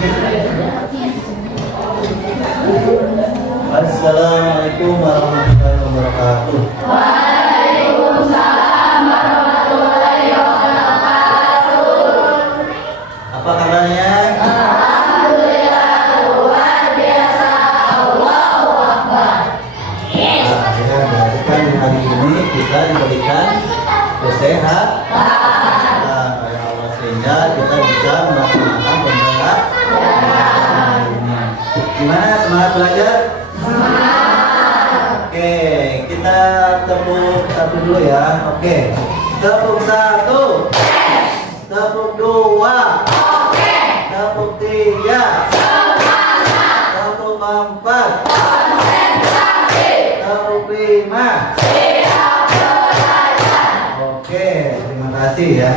Assalamualaikum warahmatullahi wabarakatuh. Waalaikumsalam warahmatullahi wabarakatuh. Apa kabarnya? Alhamdulillah luar biasa. Allahu Akbar. Ya, berarti kan hari ini kita diberikan kesehatan oleh Allah sehingga kita bisa melaksanakan pembelajaran ini. Gimana, semangat belajar? Oke, kita tepuk satu dulu ya. Oke, tepuk satu, tepuk dua, tepuk tiga, tepuk empat, tepuk lima. Oke, terima kasih ya.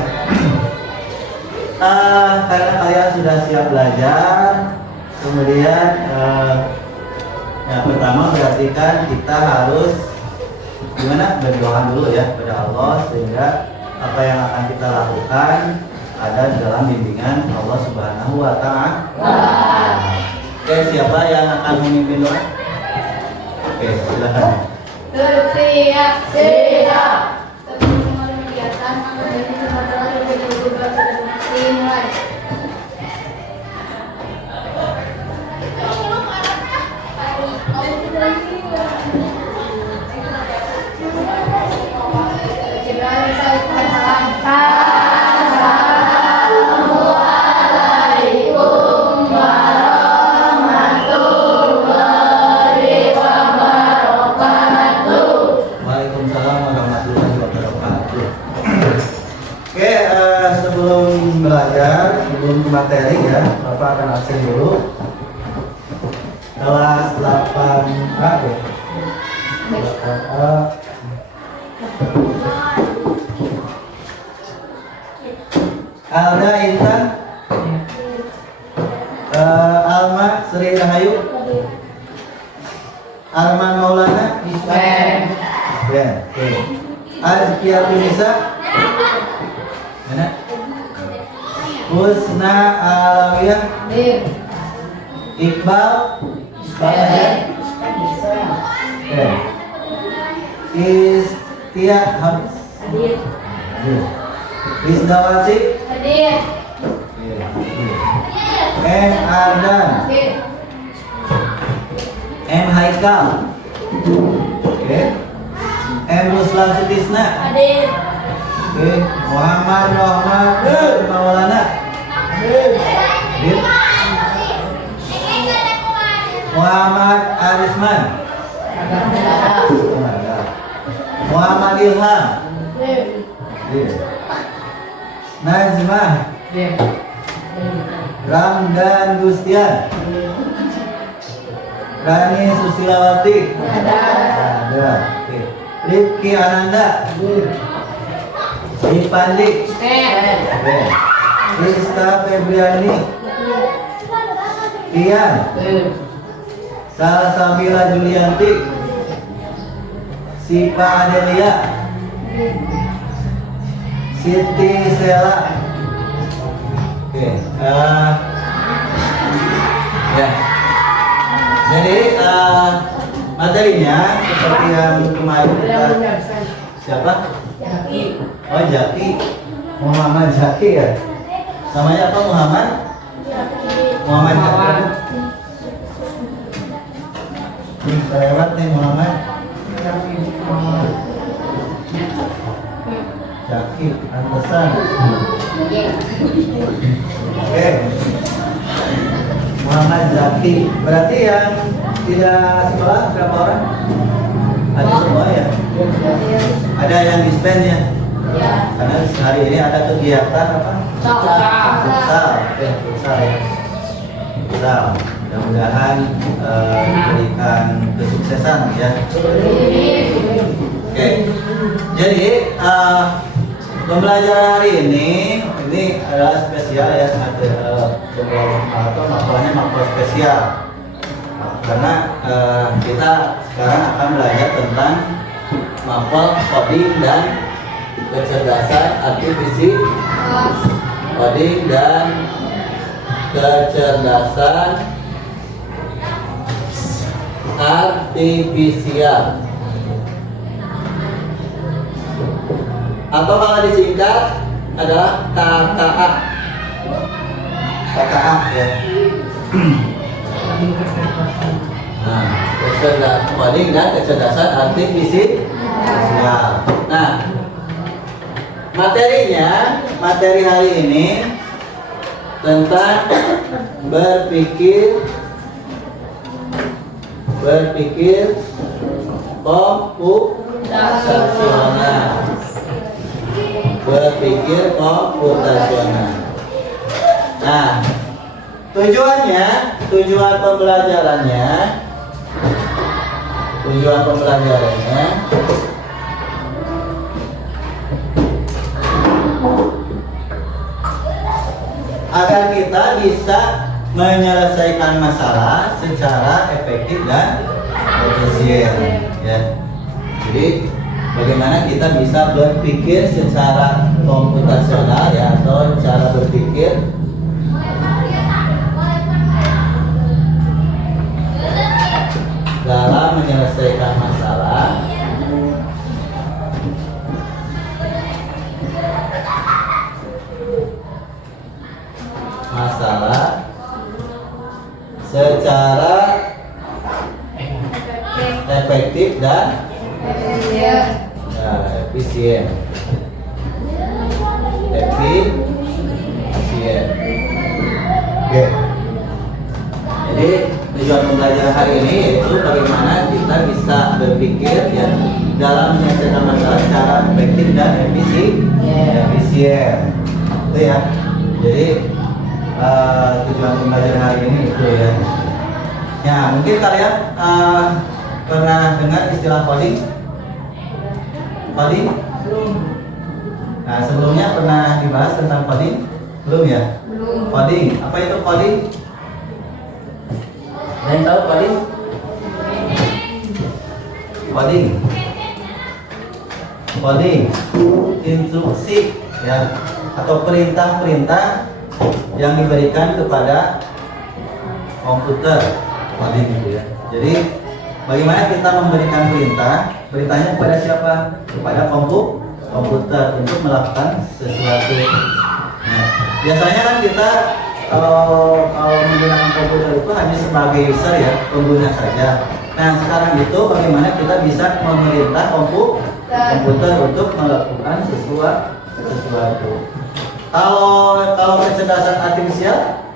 Karena kalian sudah siap belajar, kemudian yang pertama berarti kan kita harus gimana, berdoa dulu ya kepada Allah sehingga apa yang akan kita lakukan ada dalam bimbingan Allah Subhanahu wa Ta'ala. Oke, siapa yang akan memimpin doa? Oke, silakan. Siap. Siap. Sebelum kegiatan menjadi sementara dimulai. Assalamualaikum warahmatullahi wabarakatuh. Waalaikumsalam warahmatullahi wabarakatuh. Oke, sebelum belajar, sebelum materi ya, Bapak akan absen dulu. Kelas 8A ya. 8A. Alda Intan, Alma Sri Rahayu, Arman Maulana, Isben. Oke. Azkia Tunisa, mana? Husna Alawiyah, Iqbal aja. Oke. Istia Habs, Isdawati, M Ardan, M Haikal, oke. M Ruslan Sutisna, oke. Muhammad Rahmat Maulana, Muhammad Arisman, Muhammad Ilham, Nazmah, Ramdan Gustian, Rani Susilawati, ada. Oke. Rifki Ananda, Ipandi, oke. Rista Febriani, Tian, Salsabila Julianti, Sipa Adelia, Siti Sela. Oke, ya. Jadi materinya seperti yang kemarin kita siapa? Oh, Jaki. Muhammad Jaki ya. Namanya apa, Muhammad? Muhammad Jaki. Ini lewat nih Muhammad. Jaki, Antesan. Oke. Muhammad Zaki. Berarti yang tidak sekolah berapa orang? Ada semua ya? Ada yang dispen ya? Karena hari ini ada kegiatan apa? Futsal. Oke, futsal ya. Futsal. Mudah-mudahan diberikan kesuksesan ya. Oke. Jadi pembelajaran hari ini adalah spesial ya, makalahnya makro spesial karena kita sekarang akan belajar tentang mapel, coding dan kecerdasan artifisial, coding dan kecerdasan artifisial, atau kalau disingkat adalah KKA. KKA ya. Nah, kecerdasan coding dan kecerdasan artifisial. Nah, materi hari ini tentang berpikir komputasional. Berpikir komputasional. Nah, tujuan pembelajarannya agar kita bisa menyelesaikan masalah secara efektif dan efisien, ya. Jadi bagaimana kita bisa berpikir secara komputasional, ya, atau cara berpikir dalam menyelesaikan masalah secara efektif dan efisien. Oke. Jadi tujuan pembelajaran hari ini yaitu bagaimana kita bisa berpikir, ya, dalam menyelesaikan masalah secara efektif dan efisien. Itu ya. Jadi tujuan pembelajaran hari ini itu, ya. Ya, mungkin kalian pernah dengar istilah coding? Coding? Nah, sebelumnya pernah dibahas tentang coding? Belum, ya? Belum. Coding, apa itu coding? Ada yang tahu coding? Coding, instruksi, ya, atau perintah-perintah yang diberikan kepada komputer, coding itu, ya. Jadi bagaimana kita memberikan perintahnya kepada siapa? Kepada komputer untuk melakukan sesuatu. Nah, biasanya kan kita kalau menggunakan komputer itu hanya sebagai user, ya, pengguna saja. Nah, sekarang itu bagaimana kita bisa memerintah komputer untuk melakukan sesuatu. Kalau kecerdasan artifisial,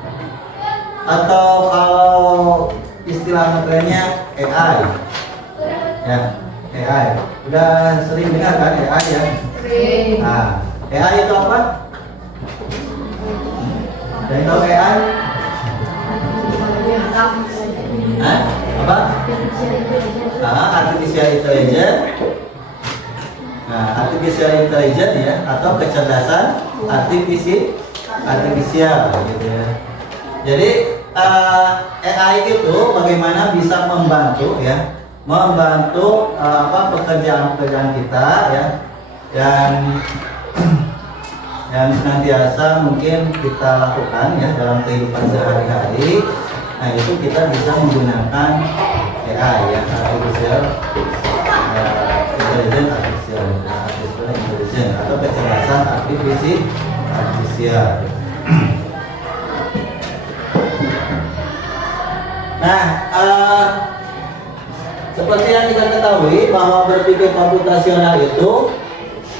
atau kalau istilah kerennya AI, ya, AI. Udah sering dengar kan AI, ya? Sering. Nah, AI itu apa? Ada yang tahu AI? Hah? Apa? Artificial intelligence. Nah, artificial intelligence, ya, atau kecerdasan artifisial, gitu, ya. Jadi AI itu bagaimana bisa membantu, ya, pekerjaan kita, ya, yang senantiasa mungkin kita lakukan, ya, dalam kehidupan sehari-hari. Nah, itu kita bisa menggunakan AI, ya, artificial intelligence atau kecerdasan artifisial. Nah, seperti yang kita ketahui bahwa berpikir komputasional itu,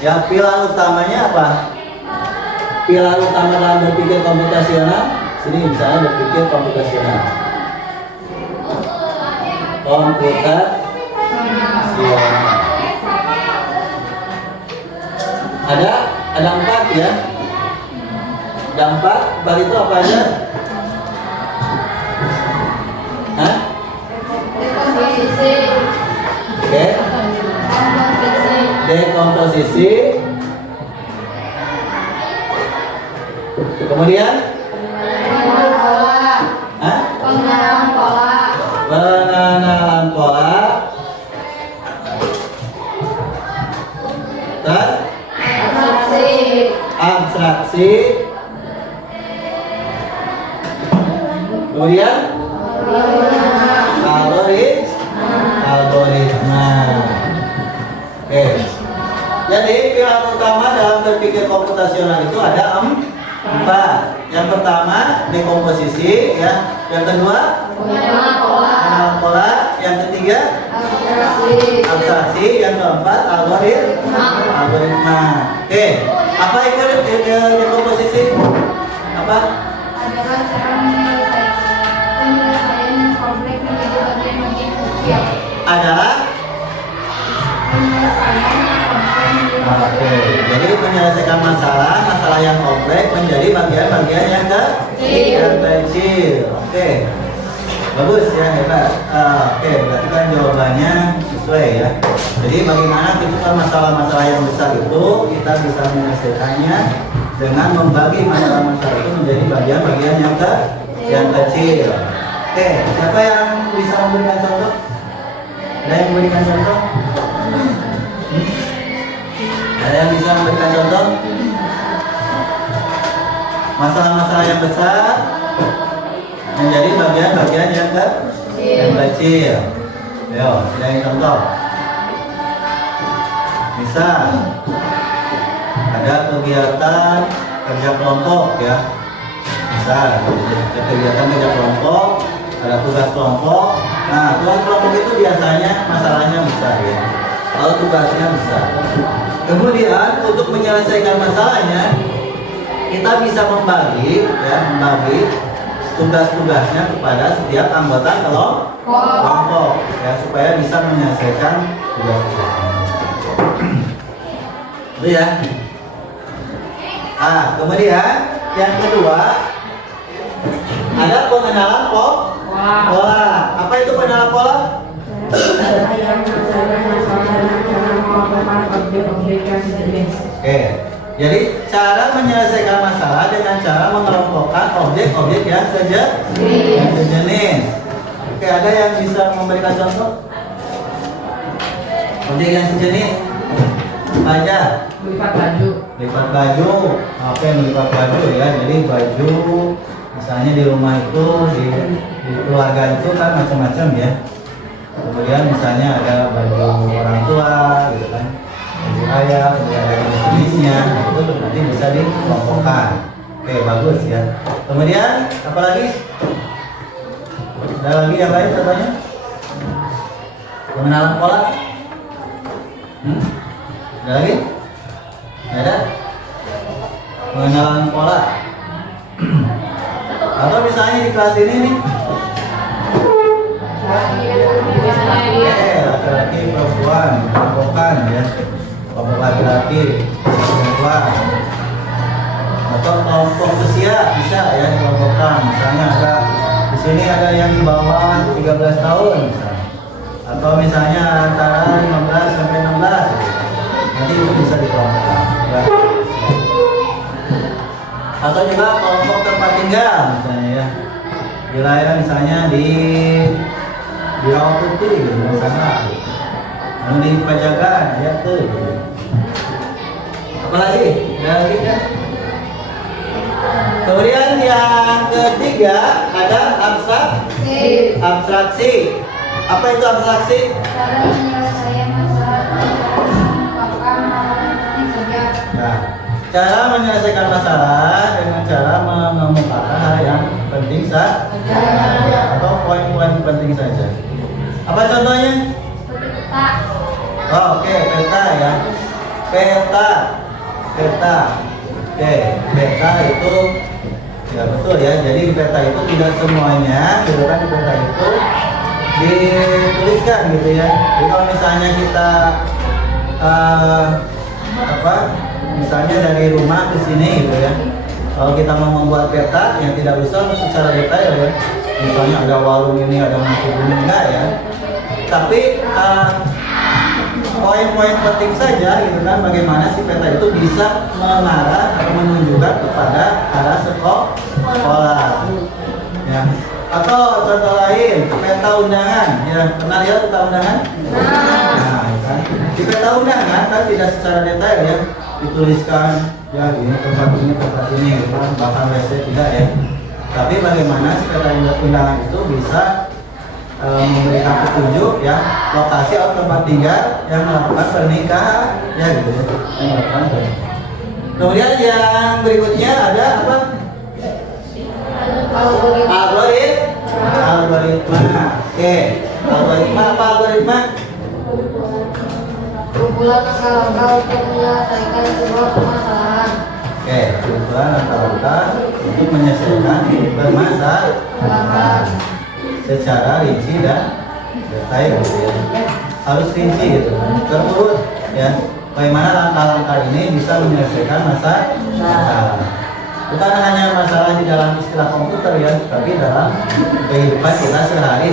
ya, pilar utamanya apa? Pilar utama dalam berpikir komputasional, sini misalnya berpikir komputasional. Ada 4, ya. Ada 4 itu apa aja? Hah? Oke. Dekomposisi. Kemudian? Hah? Pengenalan pola. Terus? Abstraksi. Kemudian algoritma. Oke. Jadi pihak utama dalam berpikir komputasional itu ada 4. Yang pertama dekomposisi, ya. Yang kedua mengenal pola. Yang ketiga abstraksi. Yang keempat algoritma. Oke. Apa itu dekomposisi? Apa? adalah cara penyelesaian konflik menjadi bagian-bagian kecil. Adalah Oke, jadi menyelesaikan masalah yang kompleks menjadi bagian-bagian yang kecil. Oke, bagus ya, hebat. Oke, berarti kan jawabannya sesuai ya. Jadi bagaimana ketika masalah-masalah yang besar itu kita bisa menyelesaikannya dengan membagi masalah-masalah itu menjadi bagian-bagian yang kecil. Oke, siapa yang bisa memberikan contoh? Ada yang memberikan contoh? Ada yang bisa memberikan contoh? Masalah-masalah yang besar menjadi bagian-bagian yang kecil. Ayo, ada yang contoh? Misal ada kegiatan kerja kelompok ya. Misal ada kegiatan kerja kelompok, ada tugas kelompok. Nah, tugas kelompok itu biasanya masalahnya besar ya. Kalau tugasnya besar. Kemudian untuk menyelesaikan masalahnya kita bisa membagi tugas-tugasnya kepada setiap anggota kelompok ya supaya bisa menyelesaikan tugas-tugasnya. Itu ya. Kemudian yang kedua ada pengenalan pola. Apa itu pengenalan pola? Oke, jadi cara menyelesaikan masalah dengan cara mengelompokkan objek-objek yang sejenis. Oke, ada yang bisa memberikan contoh? Objek yang sejenis apa aja? Lipat baju. Oke, melipat baju ya. Jadi baju misalnya di rumah itu di keluarga itu kan macam-macam ya. Kemudian misalnya ada baju orang tua gitu kan, baju ayah, kemudian ada jenisnya, itu nanti bisa dikelompokkan. Oke, bagus ya. Kemudian apa lagi? Ada lagi yang lain contohnya? Pengenalan pola? Ada lagi? Ada? Pengenalan pola. Atau misalnya di kelas ini nih. Laki-laki perempuan, kelompokan ya. Kelompok laki-laki, perempuan. Atau kelompok usia bisa ya dikelompokkan. Misalnya ada di sini ada yang di bawah 13 tahun misalnya. Atau misalnya antara 15 sampai 16. Nanti itu bisa dikelompokkan. Ya. Atau juga kelompok tempat tinggal misalnya ya. Wilayah misalnya di Rawaputih gitu misalnya. Di Pajagan ya tuh. Apalagi? Ada lagi kan? Kemudian yang ketiga ada abstraksi. Apa itu abstraksi? Cara menyelesaikan masalah merupakan hal saja. Nah, cara menyelesaikan masalah dengan cara mengemukakan hal yang penting saja atau poin-poin penting saja. Apa contohnya? Seperti peta. Oke, peta ya. Peta. Oke, peta itu ya betul ya. Jadi di peta itu tidak semuanya, gitu kan, di peta itu dituliskan gitu ya. Jadi kalau misalnya kita misalnya dari rumah ke sini gitu ya. Kalau kita mau membuat peta yang tidak usah secara detail ya. Misalnya ada warung ini, ada nasi kuning enggak ya. Tapi poin-poin penting saja gitu kan, bagaimana si peta itu bisa mengarah atau menunjukkan kepada arah sekolah ya. Atau contoh lain, peta undangan ya. Pernah lihat peta undangan? Nah kan, di peta undangan kan tidak secara detail ya dituliskan ya ini tempat ini gitu kan, bahkan WC tidak ya. Tapi bagaimana sekretariat undangan itu bisa memberikan petunjuk ya lokasi atau tempat tinggal yang melakukan pernikahan ya gitu ya. Yang melakukan pernikahan. Kemudian yang berikutnya ada apa? Algoritma. Oke. Algoritma apa algoritma? Kumpulan langkah-langkah untuk menyelesaikan sebuah permasalahan. Oke, kumpulan langkah-langkah untuk menyelesaikan permasalahan secara rinci dan detail gitu ya. Harus rinci gitu, terurut ya. Bagaimana langkah-langkah ini bisa menyelesaikan masalah. Bukan hanya masalah di dalam istilah komputer ya, tapi dalam kehidupan kita sehari-hari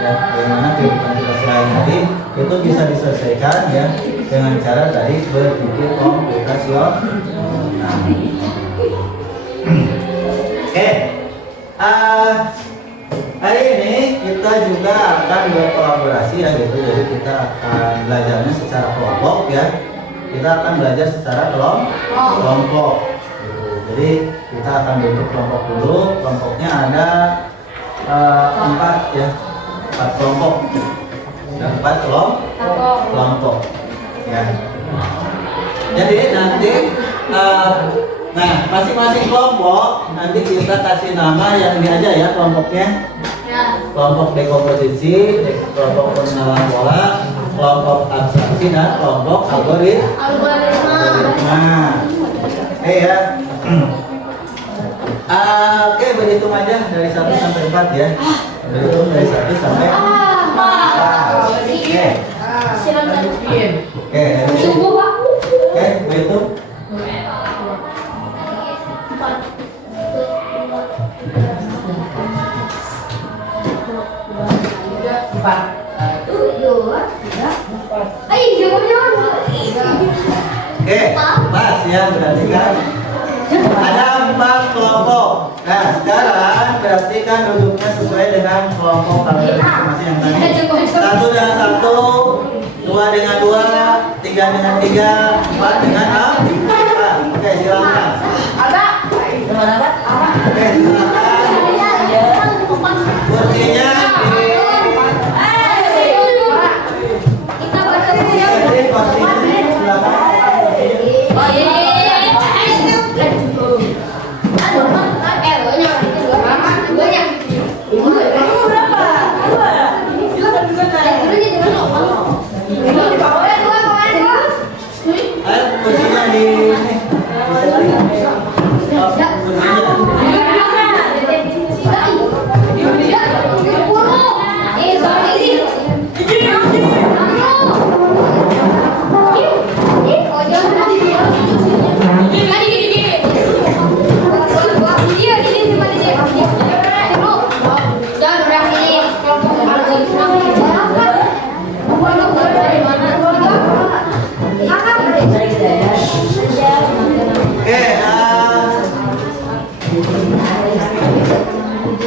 ya. Bagaimana kehidupan kita sehari-hari itu bisa diselesaikan ya dengan cara tadi berpikir komputasional. Oke, hari ini kita juga akan berkolaborasi ya gitu. Jadi kita akan belajarnya secara kelompok ya. Kita akan belajar secara kelompok. Gitu. Jadi kita akan bentuk kelompok dulu. Kelompoknya ada 4 ya, 4 kelompok. Ada 4 kelompok. Ya. Jadi nanti nah masing-masing kelompok nanti kita kasih nama yang ini aja ya kelompoknya. Kelompok dekomposisi, kelompok pengenalan pola, kelompok abstraksi dan kelompok algoritma. Ya. Oke, berhitung aja dari 1 sampai 4 ya. Berhitung dari 1 sampai 4. Oke. Oke, berhitung. Oke, pas ya berarti kan ada 4 kelompok. Nah sekarang berarti kan duduknya sesuai dengan kelompok kalian masing-masing yang tadi. 1 dengan 1, 2 dengan 2, 3 dengan 3, 4 dengan 4. Oke silakan. Oke silakan. Kursinya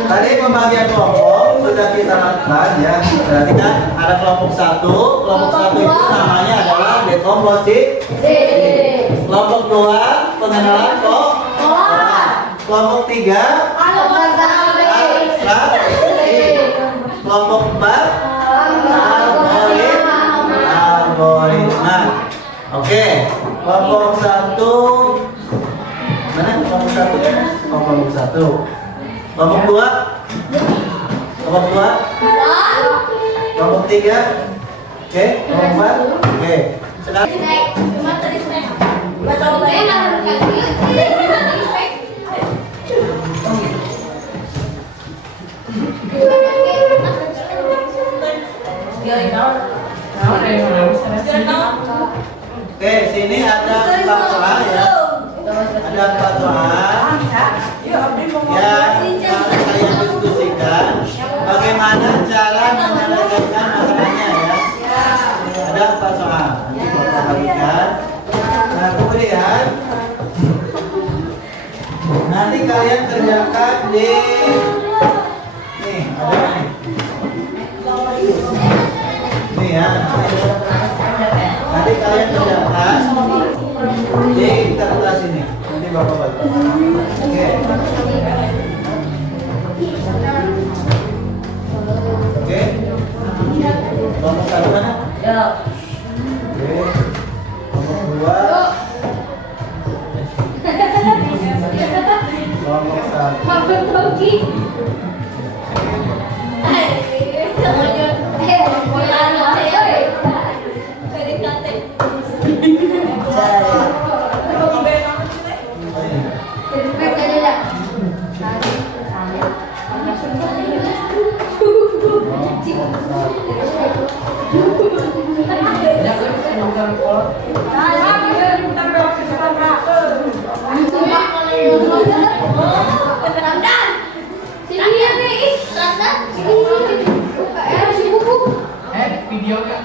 tadi pembagian kelompok sudah kita lakukan ya. Berarti kan ada kelompok 1 itu namanya adalah dekomposisi. Kelompok 2 pengenalan kelompok 3 kelompok 4 algoritma. Oke, kelompok 1 mana kelompok 1 ya? Kelompok 1. Kelompok 2. Kelompok 3. Oke, kelompok 4. Oke. Sekarang oke, sini ada 4 soal ya. Ada 4 soal yang kalian diskusikan bagaimana cara menyelesaikan masalahnya ya. Ada 4 soal. Nanti Bapak bagikan. Nah, kemudian nanti kalian kerjakan di nih, ada nih. Nih ya. Nanti kalian kerjakan di kertas ini. Nanti Oke. Oke. Kelompok satu mana? Ya. Oke. Kelompok dua. Kelompok satu. Video kan?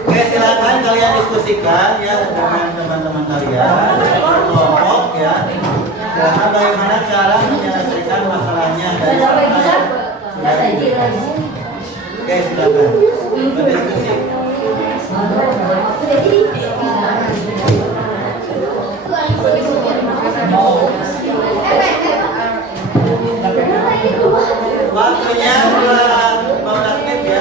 Oke, silakan kalian diskusikan ya dengan teman-teman kalian kelompok ya. Silakan bagaimana cara menyelesaikan masalahnya dan oke, silakan berdiskusi. Waktunya 15 menit ya.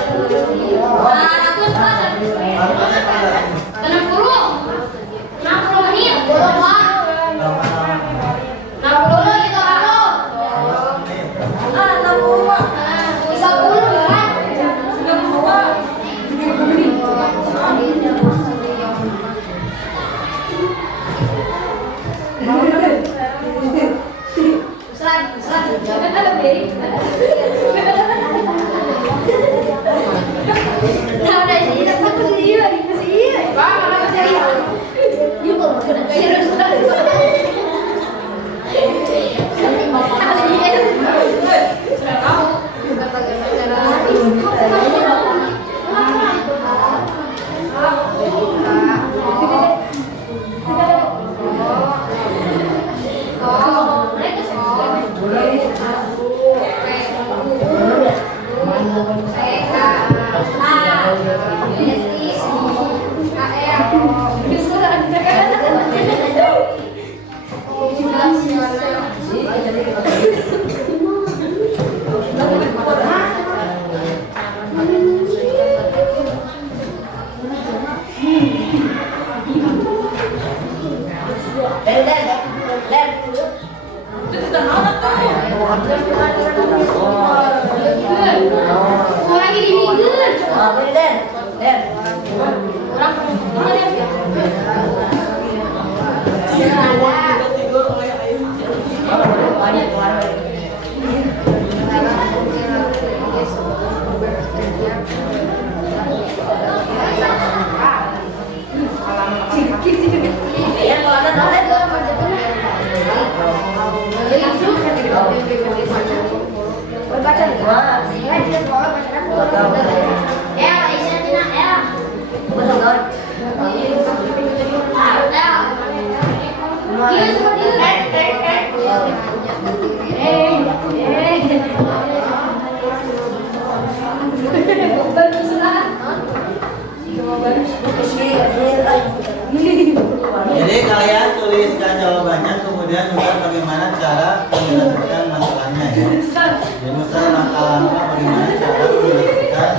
Jadi kalian tuliskan jawabannya, kemudian juga bagaimana cara menyelesaikan masalahnya ya. Jadi misalnya langkah-langkah bagaimana cara menyelesaikan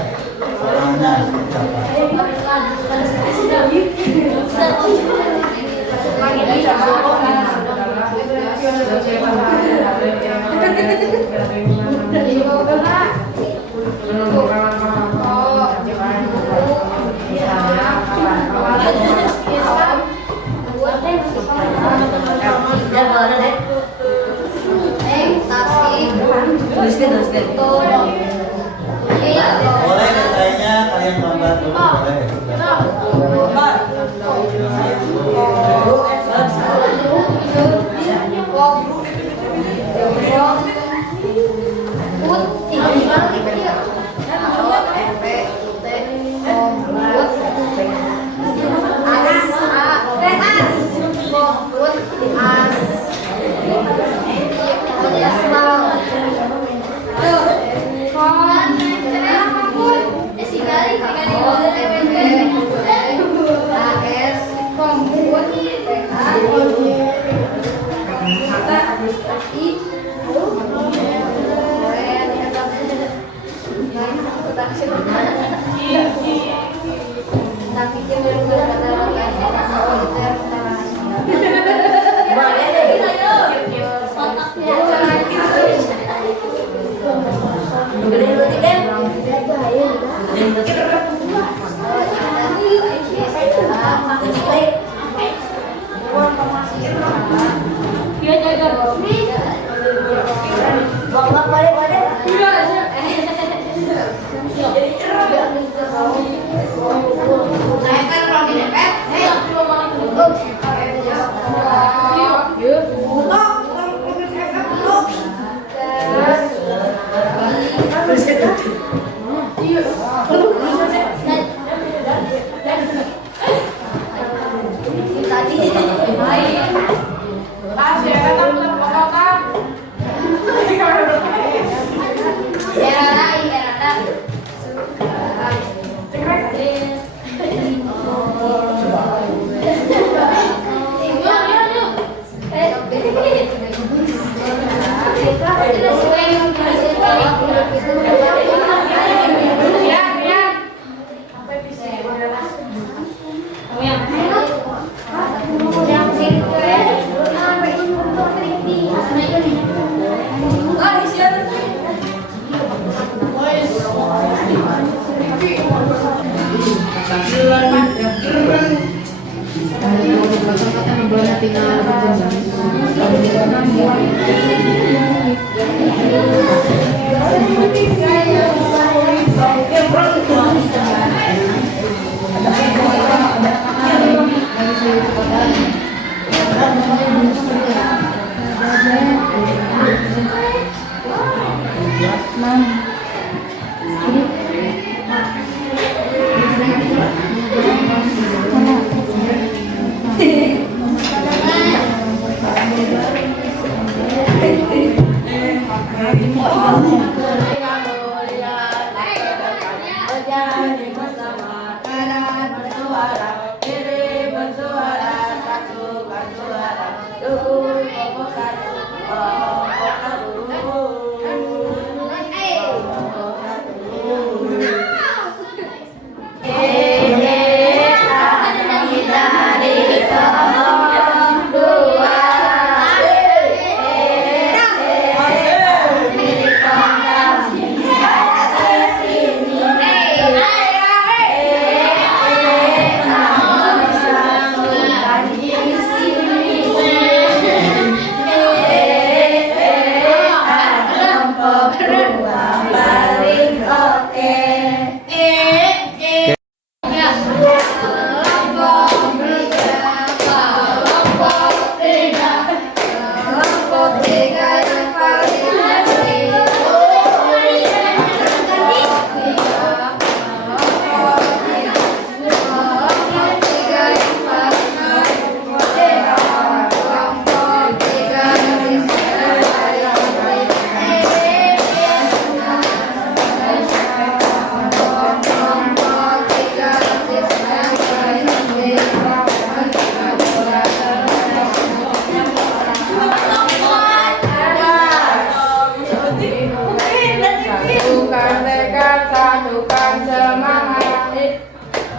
soalnya seperti apa. Boleh desainnya kalian gambar dulu boleh.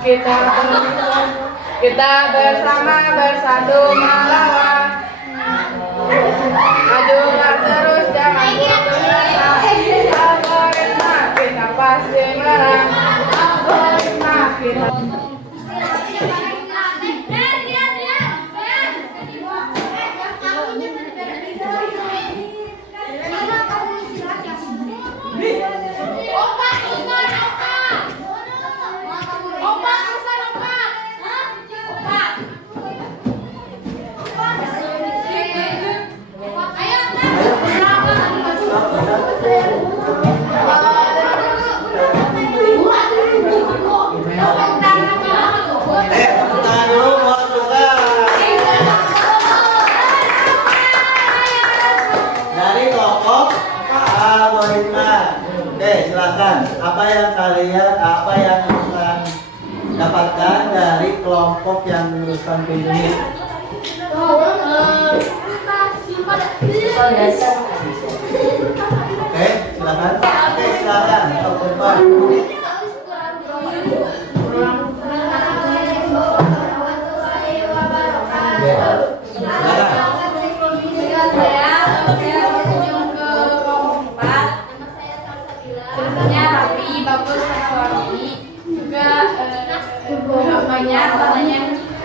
kita bersama bersatu melawan. Majulah terus jangan putus asa. Algoritma kita pasti menang. Algoritma kita. Tepuk tangan dulu buat Ustaz. Dari kelompok algoritma. Oke, silakan. Apa yang Ustaz dapatkan dari kelompok yang Ustaz kunjungi? Oke, silakan. Oke, silakan. Oke,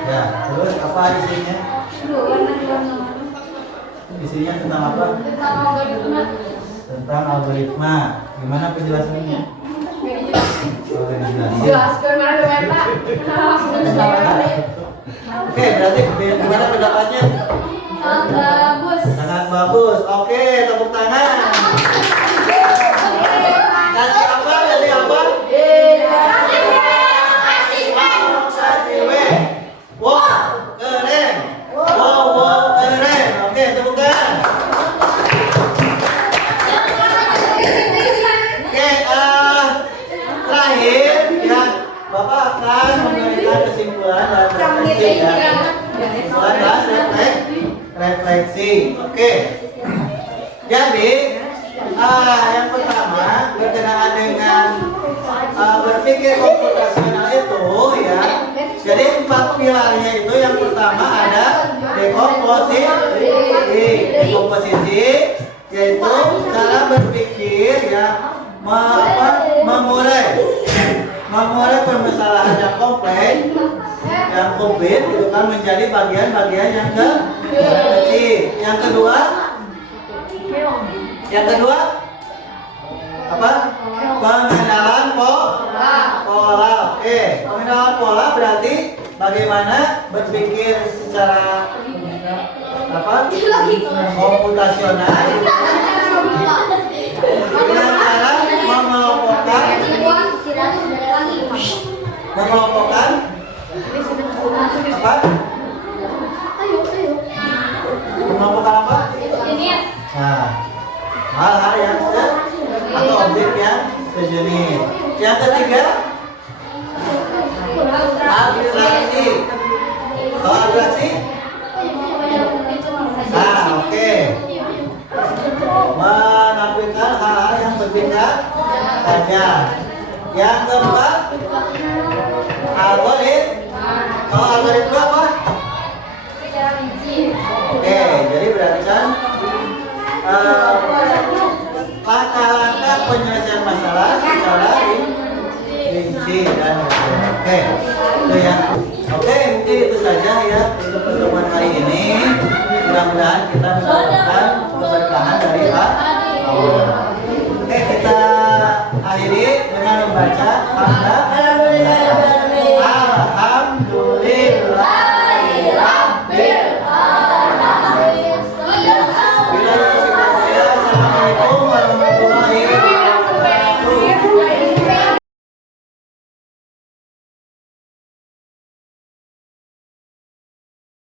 ya, terus apa isinya? Isinya tentang apa? Tentang algoritma. Gimana penjelasannya? Jelaskan mana beta. Oke, berarti gimana pendapatnya? Bagus. Sangat bagus. Oke, tepuk tangan. Kasih apa? Kasih apa? Kasih W. Wow, keren. Wow, keren. Oke, tepuk tangan. Oke, terakhir ya, Bapak akan memberikan kesimpulan dan refleksi ya. Kesimpulan dan refleksi. Oke. Jadi, yang pertama berkenaan dengan berpikir komputasional itu ya. Jadi 4 pilarnya itu yang pertama ada dekomposisi, yaitu cara berpikir ya, mengurai permasalahan yang kompleks, yang komplit itu kan menjadi bagian-bagian yang kecil. Yang kedua apa? Pengenalan pola. Oke, pengenalan pola berarti bagaimana berpikir secara apa? Komputasional dengan cara mengelompokkan apa? Mengelompokkan apa? Nah, hal-hal yang atau objek yang sejenis. Yang ketiga, abstraksi. Kalau abstraksi, nah oke, menampilkan hal-hal yang berbeda saja. Yang keempat, algoritma. Kalau algoritma apa? Oke, jadi berarti kan langkah-langkah penyelesaian masalah secara rinci dan oke, itu ya. Oke, mungkin itu saja ya untuk pertemuan hari ini. Mudah-mudahan kita